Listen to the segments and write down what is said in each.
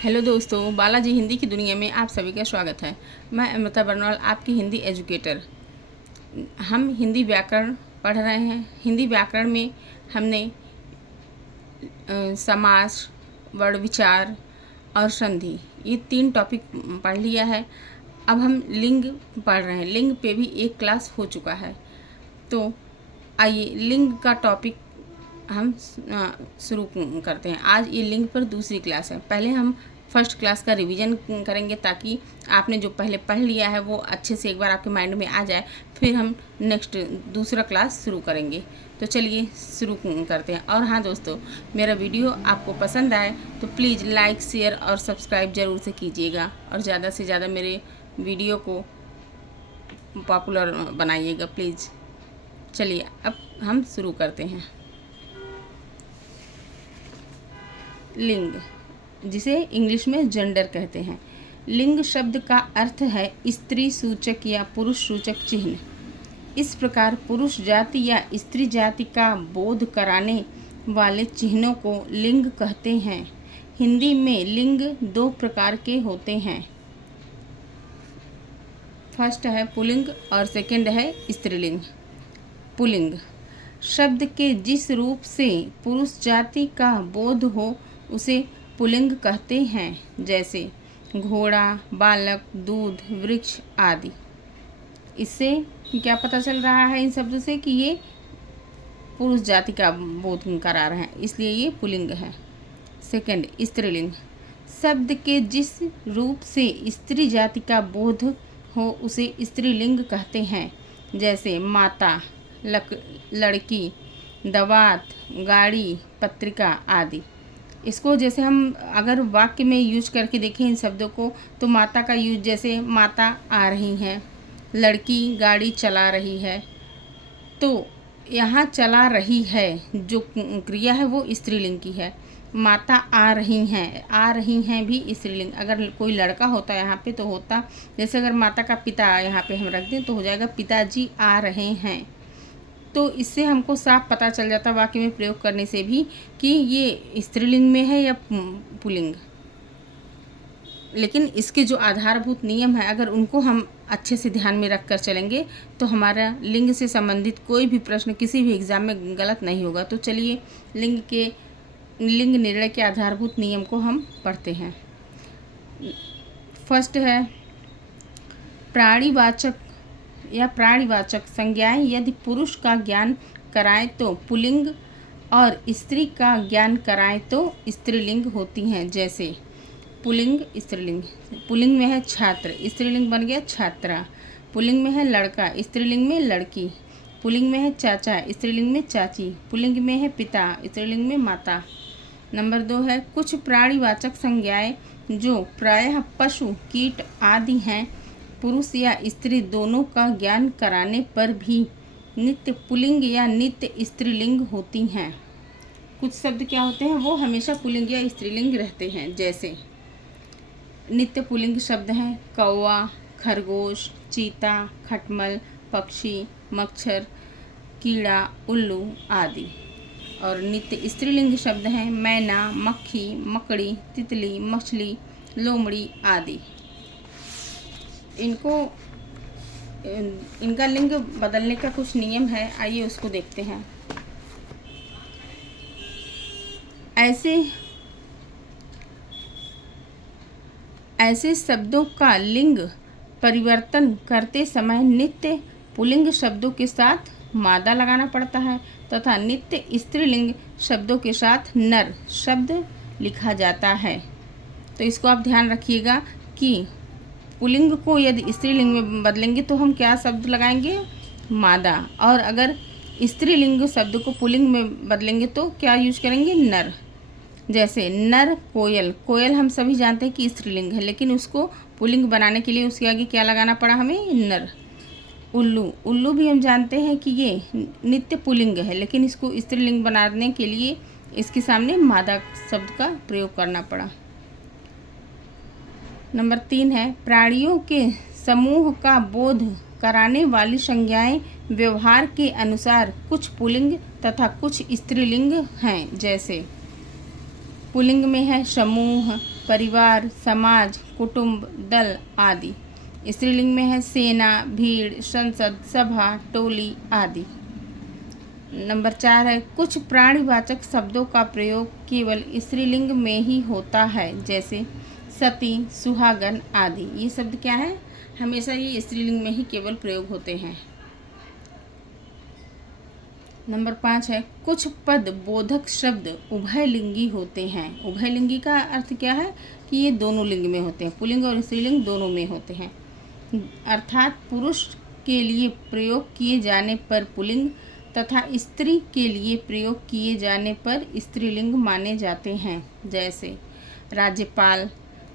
Hello दोस्तों, बालाजी हिंदी की दुनिया में आप सभी का स्वागत है। मैं अमृता बरनवाल, आपकी हिंदी एजुकेटर। हम हिंदी व्याकरण पढ़ रहे हैं। हिंदी व्याकरण में हमने समास, वर्ण विचार और संधि, ये 3 टॉपिक पढ़ लिया है। अब हम लिंग पढ़ रहे हैं। लिंग पे भी एक क्लास हो चुका है। तो आइए लिंग का टॉपिक हम शुरू करते हैं। आज ये लिंग पर दूसरी क्लास है। पहले हम फर्स्ट क्लास का रिवीजन करेंगे ताकि आपने जो पहले पढ़ लिया है वो अच्छे से एक बार आपके माइंड में आ जाए। फिर हम नेक्स्ट दूसरा क्लास शुरू करेंगे। तो चलिए शुरू करते हैं। और हाँ दोस्तों, मेरा वीडियो आपको पसंद आए तो प्लीज़ लाइक, शेयर और सब्सक्राइब ज़रूर से कीजिएगा और ज़्यादा से ज़्यादा मेरे वीडियो को पॉपुलर बनाइएगा प्लीज़। चलिए अब हम शुरू करते हैं। लिंग, जिसे इंग्लिश में जेंडर कहते हैं। लिंग शब्द का अर्थ है स्त्री सूचक या पुरुष सूचक चिन्ह। इस प्रकार पुरुष जाति या स्त्री जाति का बोध कराने वाले चिन्हों को लिंग कहते हैं। हिंदी में लिंग 2 प्रकार के होते हैं। फर्स्ट है पुल्लिंग और सेकंड है स्त्रीलिंग। पुल्लिंग शब्द के जिस रूप से पुरुष जाति का बोध हो उसे पुल्लिंग कहते हैं, जैसे घोड़ा, बालक, दूध, वृक्ष आदि। इससे क्या पता चल रहा है इन शब्दों से कि ये पुरुष जाति का बोध करा रहे हैं, इसलिए ये पुल्लिंग है। सेकंड स्त्रीलिंग शब्द के जिस रूप से स्त्री जाति का बोध हो उसे स्त्रीलिंग कहते हैं, जैसे माता, लड़की, दवात, गाड़ी, पत्रिका आदि। इसको जैसे हम अगर वाक्य में यूज करके देखें इन शब्दों को, तो माता का यूज जैसे माता आ रही हैं, लड़की गाड़ी चला रही है। तो यहाँ चला रही है जो क्रिया है वो स्त्रीलिंग की है। माता आ रही हैं भी स्त्रीलिंग। अगर कोई लड़का होता यहाँ पे तो होता, जैसे अगर माता का पिता यहाँ पे हम रख दें तो हो जाएगा पिताजी आ रहे हैं। तो इससे हमको साफ पता चल जाता वाक्य में प्रयोग करने से भी कि ये स्त्रीलिंग में है या पुल्लिंग। लेकिन इसके जो आधारभूत नियम है अगर उनको हम अच्छे से ध्यान में रख कर चलेंगे तो हमारा लिंग से संबंधित कोई भी प्रश्न किसी भी एग्ज़ाम में गलत नहीं होगा। तो चलिए लिंग निर्णय के आधारभूत नियम को हम पढ़ते हैं। फर्स्ट है प्राणीवाचक संज्ञाएं यदि पुरुष का ज्ञान कराएं तो पुल्लिंग और स्त्री का ज्ञान कराएं तो स्त्रीलिंग होती हैं, जैसे पुल्लिंग, स्त्रीलिंग। पुल्लिंग में है छात्र, स्त्रीलिंग बन गया छात्रा। पुल्लिंग में है लड़का, स्त्रीलिंग में लड़की। पुल्लिंग में है चाचा, स्त्रीलिंग में चाची। पुल्लिंग में है पिता, स्त्रीलिंग में माता। नंबर 2 है कुछ प्राणीवाचक संज्ञाएं जो प्रायः पशु, कीट आदि हैं, पुरुष या स्त्री दोनों का ज्ञान कराने पर भी नित्य पुल्लिंग या नित्य स्त्रीलिंग होती हैं। कुछ शब्द क्या होते हैं वो हमेशा पुल्लिंग या स्त्रीलिंग रहते हैं, जैसे नित्य पुल्लिंग शब्द हैं कौवा, खरगोश, चीता, खटमल, पक्षी, मच्छर, कीड़ा, उल्लू आदि। और नित्य स्त्रीलिंग शब्द हैं मैना, मक्खी, मकड़ी, तितली, मछली, लोमड़ी आदि। इनका लिंग बदलने का कुछ नियम है, आइए उसको देखते हैं। ऐसे शब्दों का लिंग परिवर्तन करते समय नित्य पुल्लिंग शब्दों के साथ मादा लगाना पड़ता है तथा नित्य स्त्रीलिंग शब्दों के साथ नर शब्द लिखा जाता है। तो इसको आप ध्यान रखिएगा कि पुल्लिंग को यदि स्त्रीलिंग में बदलेंगे तो हम क्या शब्द लगाएंगे, मादा। और अगर स्त्रीलिंग शब्द को पुल्लिंग में बदलेंगे तो क्या यूज करेंगे, नर। जैसे नर कोयल, कोयल हम सभी जानते हैं कि स्त्रीलिंग है, लेकिन उसको पुल्लिंग बनाने के लिए उसके आगे क्या लगाना पड़ा हमें, नर। उल्लू, उल्लू भी हम जानते हैं कि ये नित्य पुल्लिंग है, लेकिन इसको स्त्रीलिंग बनाने के लिए इसके सामने मादा शब्द का प्रयोग करना पड़ा। नंबर 3 है प्राणियों के समूह का बोध कराने वाली संज्ञाएं व्यवहार के अनुसार कुछ पुल्लिंग तथा कुछ स्त्रीलिंग हैं, जैसे पुल्लिंग में है समूह, परिवार, समाज, कुटुंब, दल आदि। स्त्रीलिंग में है सेना, भीड़, संसद, सभा, टोली आदि। नंबर 4 है कुछ प्राणीवाचक शब्दों का प्रयोग केवल स्त्रीलिंग में ही होता है, जैसे सती, सुहागन आदि। ये शब्द क्या है? हमेशा ये स्त्रीलिंग में ही केवल प्रयोग होते हैं। नंबर 5 है कुछ पद बोधक शब्द उभयलिंगी होते हैं। उभयलिंगी का अर्थ क्या है? कि ये दोनों लिंग में होते हैं, पुल्लिंग और स्त्रीलिंग दोनों में होते हैं। अर्थात पुरुष के लिए प्रयोग किए जाने पर पुल्लिंग तथा स्त्री के लिए प्रयोग किए जाने पर स्त्रीलिंग माने जाते हैं। जैसे राज्यपाल,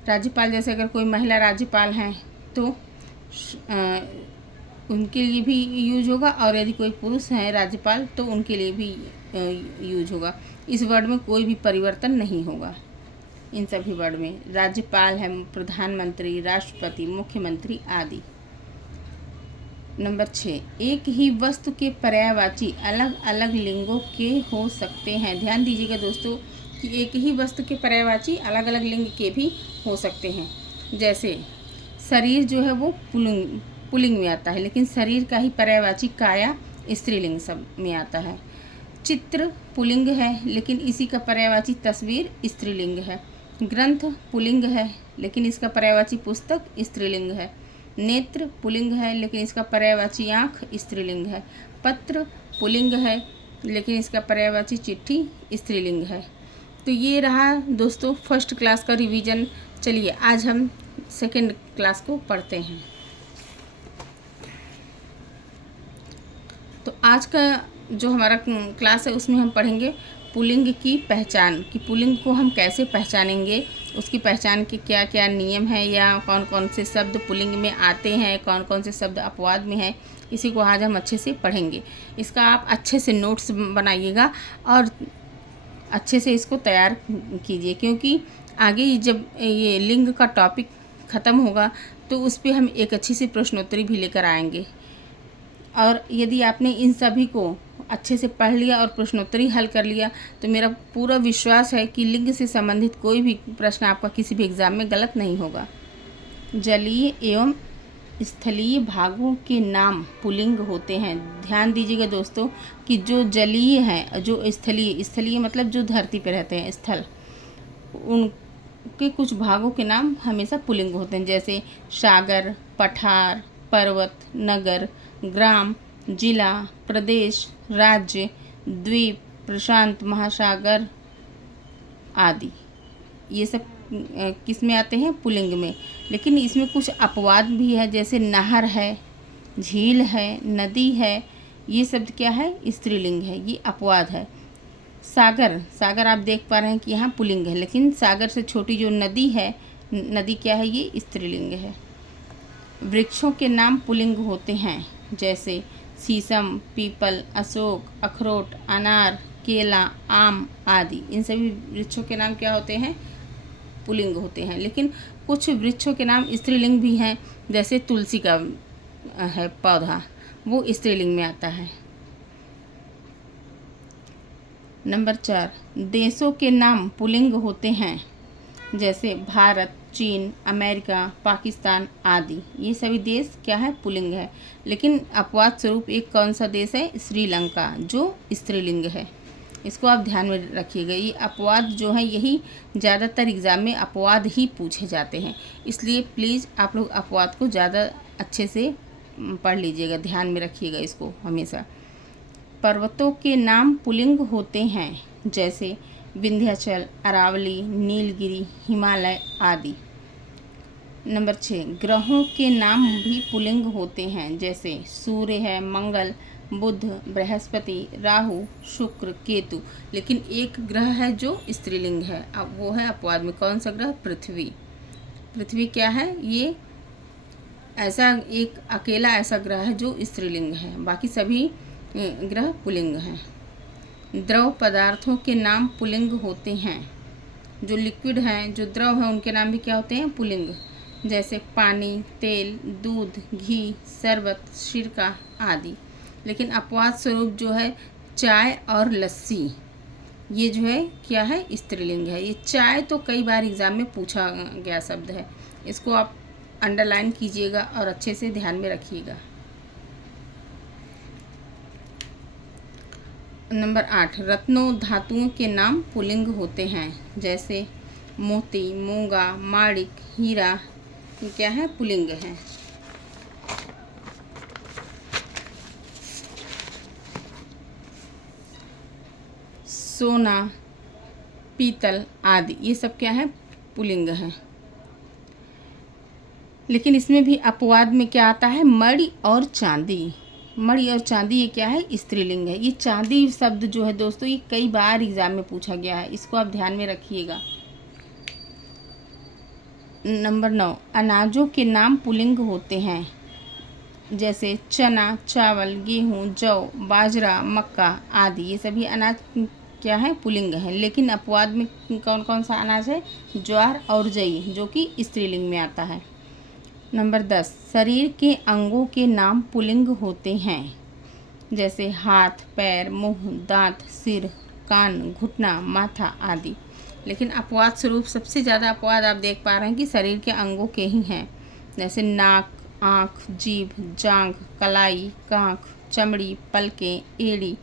राज्यपाल जैसे अगर कोई महिला राज्यपाल हैं तो उनके लिए भी यूज होगा, और यदि कोई पुरुष हैं राज्यपाल तो उनके लिए भी यूज होगा। इस वर्ड में कोई भी परिवर्तन नहीं होगा। इन सभी वर्ड में राज्यपाल है, प्रधानमंत्री, राष्ट्रपति, मुख्यमंत्री आदि। नंबर 6 एक ही वस्तु के पर्यायवाची अलग अलग लिंगों के हो सकते हैं। ध्यान दीजिएगा दोस्तों कि एक ही वस्तु के पर्यायवाची अलग अलग लिंग के भी हो सकते हैं। जैसे शरीर जो है वो पुल्लिंग में आता है, लेकिन शरीर का ही पर्यायवाची काया स्त्रीलिंग सब में आता है। चित्र पुल्लिंग है, लेकिन इसी का पर्यायवाची तस्वीर स्त्रीलिंग है। ग्रंथ पुल्लिंग है, लेकिन इसका पर्यायवाची पुस्तक स्त्रीलिंग है। नेत्र पुल्लिंग है, लेकिन इसका पर्यायवाची आँख स्त्रीलिंग है। पत्र पुल्लिंग है, लेकिन इसका पर्यायवाची चिट्ठी स्त्रीलिंग है। तो ये रहा दोस्तों फर्स्ट क्लास का रिवीजन। चलिए आज हम सेकंड क्लास को पढ़ते हैं। तो आज का जो हमारा क्लास है उसमें हम पढ़ेंगे पुल्लिंग की पहचान, कि पुल्लिंग को हम कैसे पहचानेंगे, उसकी पहचान के क्या क्या नियम हैं, या कौन कौन से शब्द पुल्लिंग में आते हैं, कौन कौन से शब्द अपवाद में हैं। इसी को आज हम अच्छे से पढ़ेंगे। इसका आप अच्छे से नोट्स बनाइएगा और अच्छे से इसको तैयार कीजिए, क्योंकि आगे जब ये लिंग का टॉपिक ख़त्म होगा तो उस पर हम एक अच्छी सी प्रश्नोत्तरी भी लेकर आएंगे। और यदि आपने इन सभी को अच्छे से पढ़ लिया और प्रश्नोत्तरी हल कर लिया तो मेरा पूरा विश्वास है कि लिंग से संबंधित कोई भी प्रश्न आपका किसी भी एग्ज़ाम में गलत नहीं होगा। जलीय एवं स्थलीय भागों के नाम पुल्लिंग होते हैं। ध्यान दीजिएगा दोस्तों कि जो जलीय हैं, जो स्थलीय मतलब जो धरती पर रहते हैं, स्थल, उनके कुछ भागों के नाम हमेशा पुल्लिंग होते हैं। जैसे सागर, पठार, पर्वत, नगर, ग्राम, जिला, प्रदेश, राज्य, द्वीप, प्रशांत महासागर आदि। ये सब किस में आते हैं? पुल्लिंग में। लेकिन इसमें कुछ अपवाद भी है, जैसे नहर है, झील है, नदी है। ये शब्द क्या है? स्त्रीलिंग है, ये अपवाद है। सागर आप देख पा रहे हैं कि यहाँ पुल्लिंग है, लेकिन सागर से छोटी जो नदी है, नदी क्या है? ये स्त्रीलिंग है। वृक्षों के नाम पुल्लिंग होते हैं, जैसे शीशम, पीपल, अशोक, अखरोट, अनार, केला, आम आदि। इन सभी वृक्षों के नाम क्या होते हैं? पुल्लिंग होते हैं। लेकिन कुछ वृक्षों के नाम स्त्रीलिंग भी हैं, जैसे तुलसी का है पौधा, वो स्त्रीलिंग में आता है। नंबर 4 देशों के नाम पुल्लिंग होते हैं, जैसे भारत, चीन, अमेरिका, पाकिस्तान आदि। ये सभी देश क्या है? पुल्लिंग है। लेकिन अपवाद स्वरूप एक कौन सा देश है? श्रीलंका, जो स्त्रीलिंग है। इसको आप ध्यान में रखिएगा। ये अपवाद जो है यही ज़्यादातर एग्ज़ाम में अपवाद ही पूछे जाते हैं, इसलिए प्लीज़ आप लोग अपवाद को ज़्यादा अच्छे से पढ़ लीजिएगा, ध्यान में रखिएगा इसको हमेशा। पर्वतों के नाम पुल्लिंग होते हैं, जैसे विंध्याचल, अरावली, नीलगिरी, हिमालय आदि। नंबर 6 ग्रहों के नाम भी पुल्लिंग होते हैं, जैसे सूर्य है, मंगल, बुध, बृहस्पति, राहु, शुक्र, केतु। लेकिन एक ग्रह है जो स्त्रीलिंग है, अब वो है अपवाद में। कौन सा ग्रह? पृथ्वी। पृथ्वी क्या है? ये ऐसा एक अकेला ऐसा ग्रह है जो स्त्रीलिंग है, बाकी सभी ग्रह पुल्लिंग हैं। द्रव पदार्थों के नाम पुल्लिंग होते हैं। जो लिक्विड हैं, जो द्रव हैं, उनके नाम भी क्या होते हैं? पुल्लिंग। जैसे पानी, तेल, दूध, घी, शरबत, सिरका आदि। लेकिन अपवाद स्वरूप जो है चाय और लस्सी, ये जो है क्या है, स्त्रीलिंग है। ये चाय तो कई बार एग्ज़ाम में पूछा गया शब्द है, इसको आप अंडरलाइन कीजिएगा और अच्छे से ध्यान में रखिएगा। नंबर 8, रत्नों धातुओं के नाम पुल्लिंग होते हैं, जैसे मोती, मूंगा, माणिक, हीरा, ये क्या है, पुल्लिंग है। सोना, पीतल आदि ये सब क्या है, पुल्लिंग है। लेकिन इसमें भी अपवाद में क्या आता है, मणि और चांदी। मणि और चांदी ये क्या है, स्त्रीलिंग है। ये चांदी शब्द जो है दोस्तों, ये कई बार एग्जाम में पूछा गया है, इसको आप ध्यान में रखिएगा। नंबर 9, अनाजों के नाम पुल्लिंग होते हैं, जैसे चना, चावल, गेहूँ, जौ, बाजरा, मक्का आदि। ये सभी अनाज क्या है, पुल्लिंग है। लेकिन अपवाद में कौन कौन सा अनाज है, ज्वार और जई, जो कि स्त्रीलिंग में आता है। नंबर 10, शरीर के अंगों के नाम पुल्लिंग होते हैं, जैसे हाथ, पैर, मुंह, दांत, सिर, कान, घुटना, माथा आदि। लेकिन अपवाद स्वरूप सबसे ज़्यादा अपवाद आप देख पा रहे हैं कि शरीर के अंगों के ही हैं, जैसे नाक, आँख, जीभ, जांघ, कलाई, कांख, चमड़ी, पलकें, एड़ी,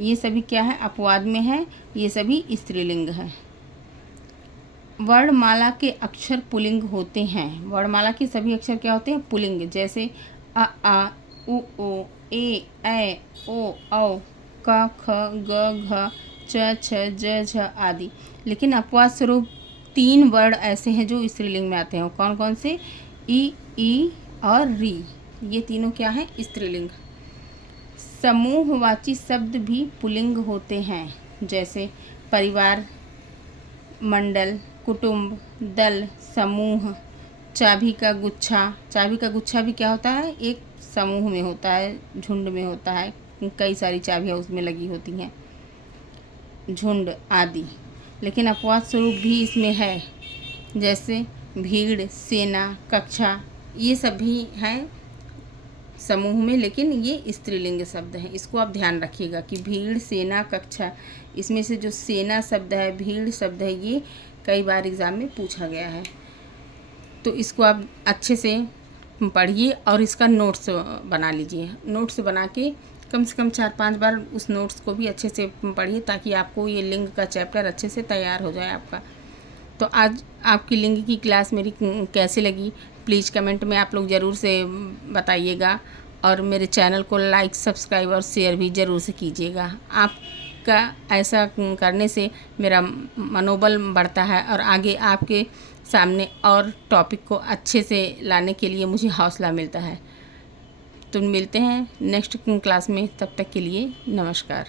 ये सभी क्या है, अपवाद में है, ये सभी स्त्रीलिंग है। वर्णमाला के अक्षर पुल्लिंग होते हैं। वर्णमाला के सभी अक्षर क्या होते हैं, पुल्लिंग, जैसे अ आ, उ ओ, ए ऐ ओ औ, क ख ग घ च छ ज झ आदि। लेकिन अपवाद स्वरूप 3 वर्ण ऐसे हैं जो स्त्रीलिंग में आते हैं। कौन कौन से, ई और री, ये तीनों क्या हैं, स्त्रीलिंग। समूहवाची शब्द भी पुल्लिंग होते हैं, जैसे परिवार, मंडल, कुटुंब, दल, समूह, चाबी का गुच्छा। चाबी का गुच्छा भी क्या होता है, एक समूह में होता है, झुंड में होता है, कई सारी चाबियाँ उसमें लगी होती हैं, झुंड आदि। लेकिन अपवाद स्वरूप भी इसमें है, जैसे भीड़, सेना, कक्षा, ये सभी हैं समूह में, लेकिन ये स्त्रीलिंग शब्द हैं। इसको आप ध्यान रखिएगा कि भीड़, सेना, कक्षा, इसमें से जो सेना शब्द है, भीड़ शब्द है, ये कई बार एग्ज़ाम में पूछा गया है। तो इसको आप अच्छे से पढ़िए और इसका नोट्स बना लीजिए। नोट्स बना के कम से कम 4-5 बार उस नोट्स को भी अच्छे से पढ़िए, ताकि आपको ये लिंग का चैप्टर अच्छे से तैयार हो जाए आपका। तो आज आपकी लिंग की क्लास मेरी कैसे लगी, प्लीज़ कमेंट में आप लोग ज़रूर से बताइएगा, और मेरे चैनल को लाइक, सब्सक्राइब और शेयर भी ज़रूर से कीजिएगा। आपका ऐसा करने से मेरा मनोबल बढ़ता है और आगे आपके सामने और टॉपिक को अच्छे से लाने के लिए मुझे हौसला मिलता है। तो मिलते हैं नेक्स्ट क्लास में, तब तक के लिए नमस्कार।